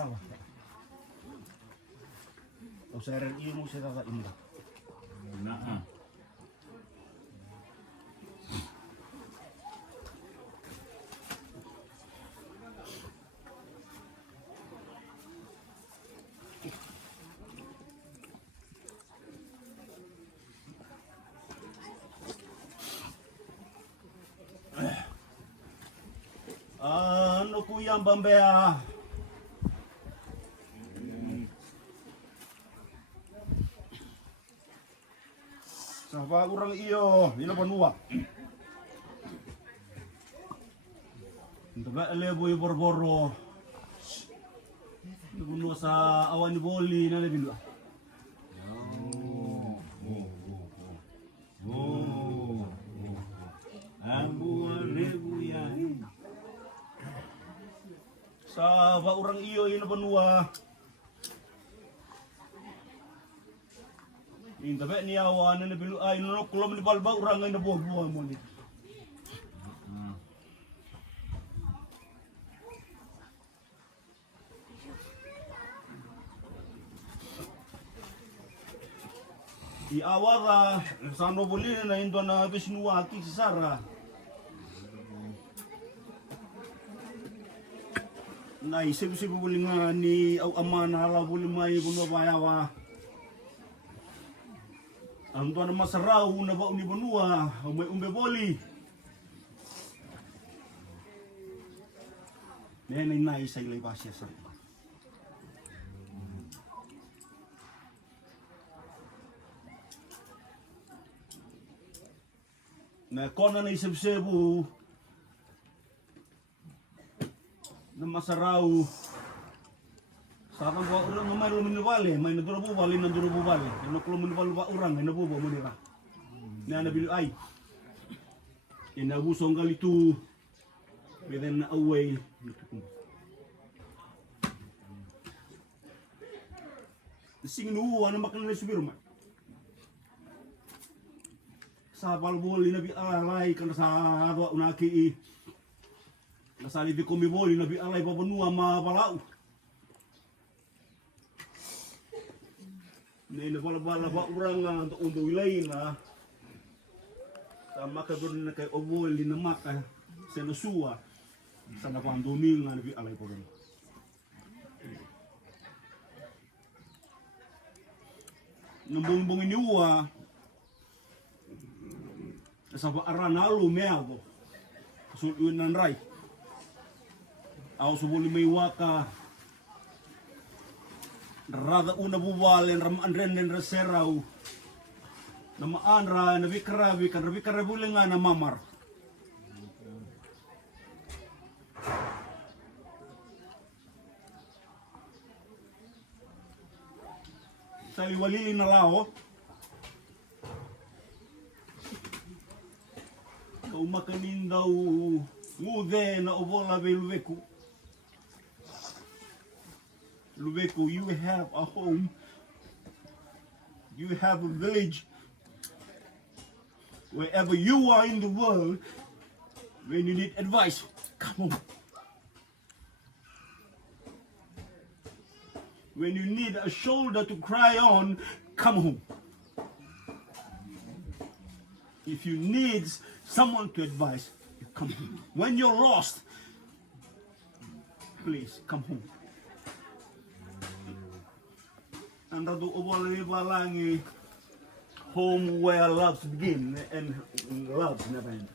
Masarau. O sa rin iyo mo siya kakaimda. Naa. Ano kuya ang bambea? Sa bagurang iyo, Vanua. Taga alebo yung borboro. Naguno sa awan ni Boli na nabilo. Sa baurang iyo, Vanua. Yung tabi ni awan na nabilo ay nanokkulom ni balba urang ay nabuha-buha mo ni. Iawara sa nobuli na indo na bisnuwa ki si Sara. Na isip-isip ko nga ni au amana la buli mai buno bayawa. Ang tuan Masarau na ba ni Vanua, may umbe boli. Nenay nai sa ilay basya sa. Na kona na isip-sipu na Masarau. Sarang buat orang may luminibali, may nadurububali. Yung nakuluminiwali ba orang, may nabubo mo nila. Na nabili ay. Inabusong kalitu. Within a way. Sing nuwa na makanila subiro ma. Sa balboli nabi alay kan sa adwa unaki. Nasali di komiboli nabi alay pa Vanua mabalau. Nila bala-bala ba urang untuk undo ilay na sama ka doon na kay obol di namak sa nasuwa sa napanduming nga nabi alay po rin. Nambong-bongin niwa sa baaran halo meago sulun nan ray aw subuli may waka rada una buwalen ram andren den Masarau na maanra na bikarabi kan bikarabi nga na mamar sa liwalili na lao kaumakanin daw ngude na obola beluweku. Lubeko, you have a home, you have a village, wherever you are in the world, when you need advice, come home. When you need a shoulder to cry on, come home. If you need someone to advise, you come home. When you're lost, please come home. And the Obalangi home where loves begin and love never end.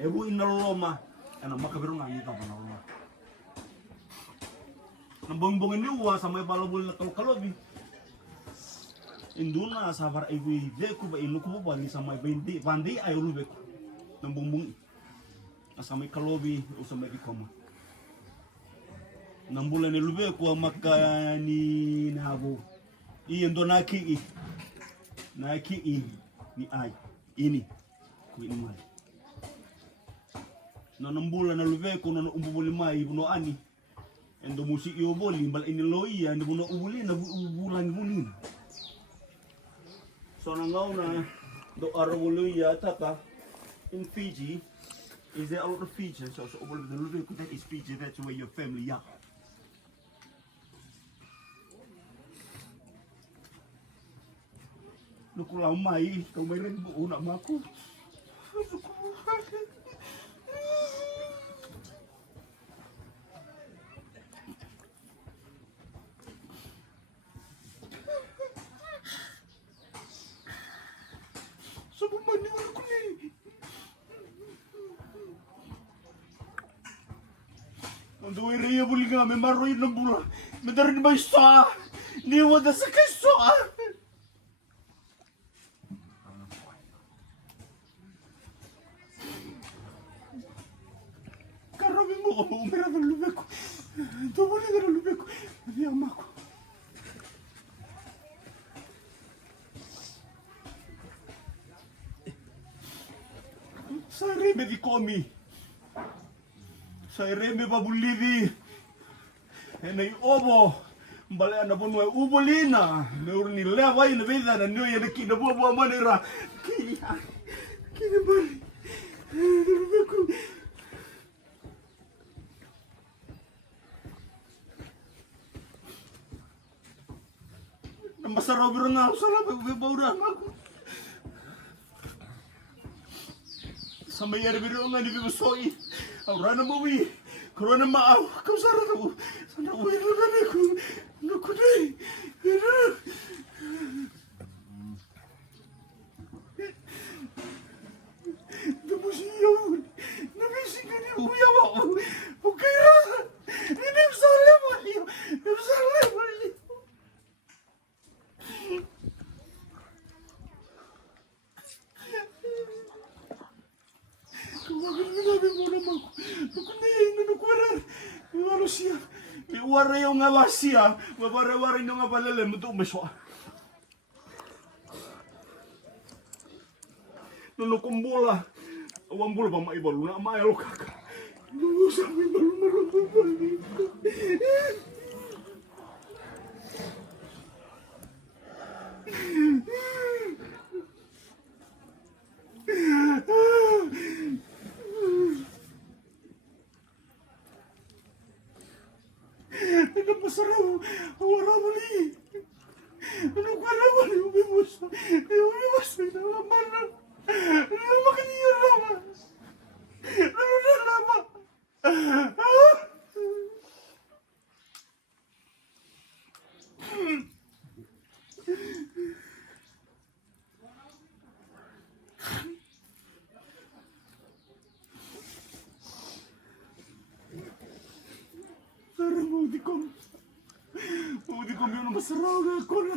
Ebu in the Roma and a makabirong ang ito pa na Roma. Nang bongbongin niwa sa may balabul na kalkalobi. Induna sa para iwi deko ba inuko ba ni sa may bandi ay ulubek. Nang bongbong sa may kalobi o sa may ikoma. Nang bulan ni lube ko makani nabo iyan do naki ni ay ini ko inumal no nang bulan na lube ko no umbuli mai buno ani endo musik yo boli bal ini loia endo buno ubuli na bulan bulin so nangaw na do arwuluya tata in Fiji is there a lot of features so ubuli the lube ko that is Fiji that's where your family are. Nukulang may, ikaw may rin buo na mako. Sa bumaniwala ko ni. Ang duwi riya buli nga, may maroy na bula. May darin ba yung soa? Niwa na sa kay soa. Karami mo ako, umira ng lubi ko. Tumuli na ng lubi ko. Hindi ama ko. Sa reme di komi. Sa reme babulidi. E nei obo. Bale ana Vanua ubolina. Neur ni lewai na vida na nyo yana kina buwa manera. Kina bali. Na Masarau biro nga ako sa labay. Bibawra ako. Sa mayari biro nga ni veivosoti. Aura na mawi. Kuro na maaw. Kausara na ko. Sana ko ilugan ako. Naku na eh. Namusiyaw. Nabising ka ni uyaw ako. Okay na. Inipsala mo niyo. Inipsala mo niyo. Kawagin mo namin muna mo. Naku na eh. Nanukuwaran. Iwalo siya. Iwara yung nga siya. Mabara-wara yung nga palalim. Ito umaswa. Nunukumbula. Awang bula pa maibalo na maayalo kaka. Nungusap may malumaro pa balik ko. Nang Masarau, awara mo ni. Anong kala mo ni umimuso? Umimuso na laman na. Ano makaniyo laman? Ano na laman? Sarang maudi ko. Maudi ko yun ang Masarau na ako na.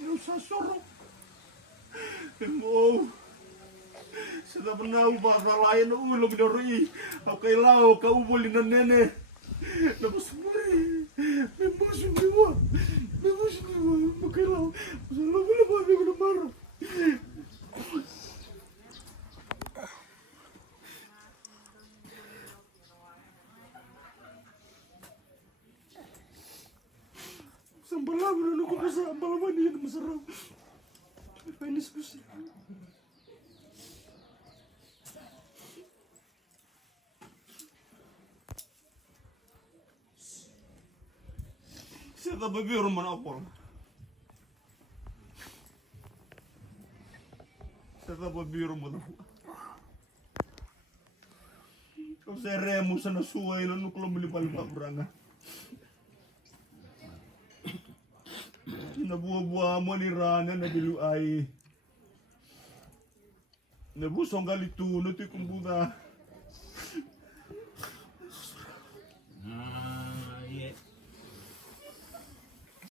Yung sasoro. Mo. Sada panaw ba kalayan na ulo binari. Okay lao kaubuli na nene. Tapos mo eh. May muso niwa. May muso niwa. Okay lao. Masalaw mo na ba ko na maro. Sambalan mo na ko sa balaman niya na Masarau. Painis ko siya. Siya tababiro man ako. Siya tababiro man ako. Kung sa remo sa nasuway na nuklo malipalipag branga. Nabuwa-buwa mo ni Rana na biluay. Nabusong galito, ito yung kumbuta.